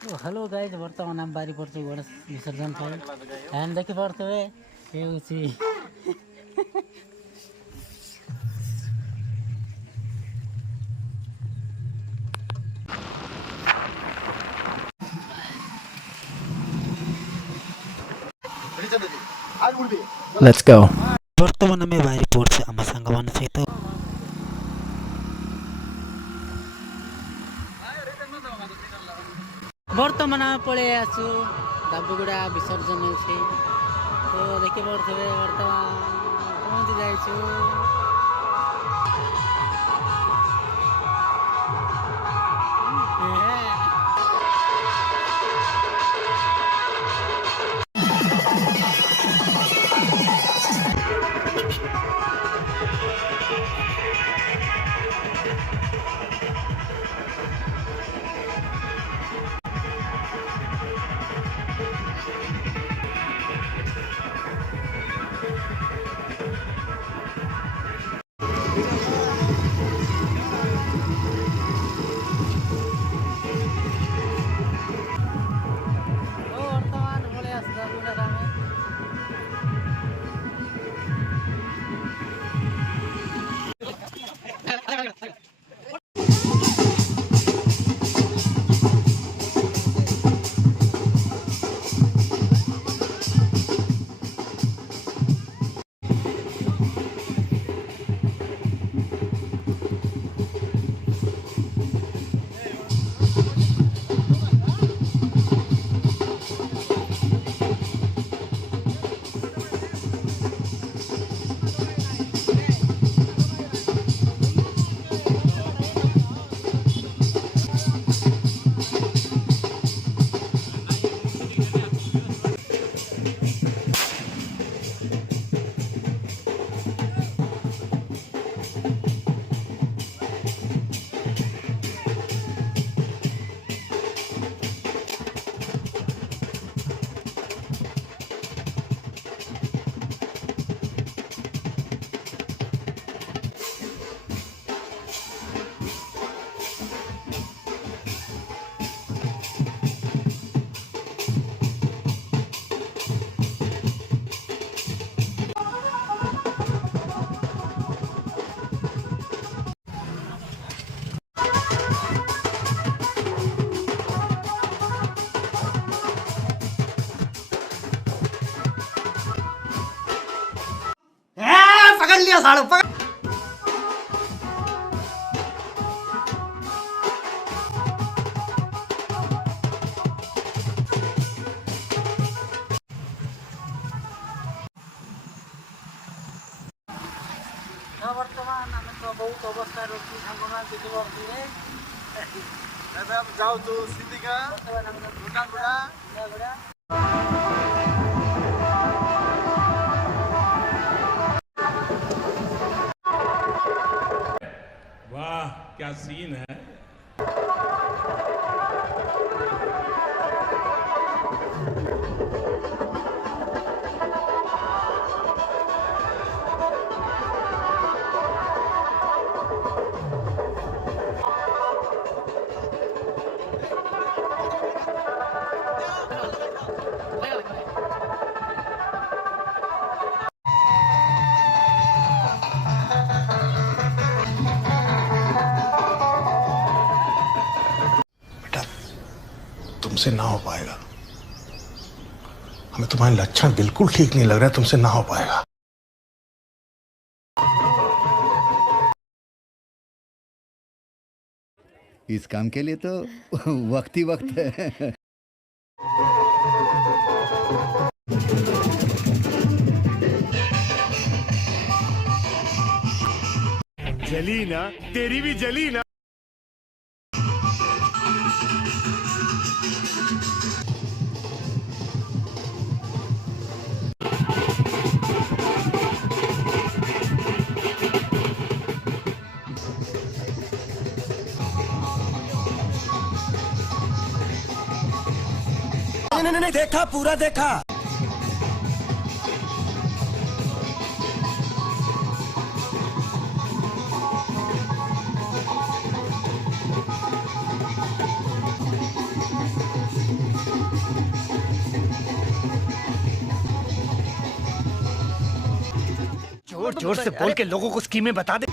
Hello guys बर्तमान आम बारी पड़े गणेश विसर्जन एंड देखी पारे ये Let's go. बर्तमान आम बाहरी पड़े आम सांग मान सहित बर्तमान आम पलि आसु दाबुगुड़ा विसर्जन होती तो देखी पारे बर्तमान पहुँची जाइछु पकड़ लिया साड़ू पकड़। बर्तमान आम तो बहुत अवस्था रोटी सांगना देखिए जाओ तो सिद्धिका वाह क्या सीन है। तुमसे ना हो पाएगा। हमें तुम्हारे लक्षण बिल्कुल ठीक नहीं लग रहा है, तुमसे ना हो पाएगा। इस काम के लिए तो वक्त ही वक्त है। जली ना, तेरी भी जली ना। नहीं देखा, पूरा देखा। जोर जोर से बोल के लोगों को स्कीमें बता दे।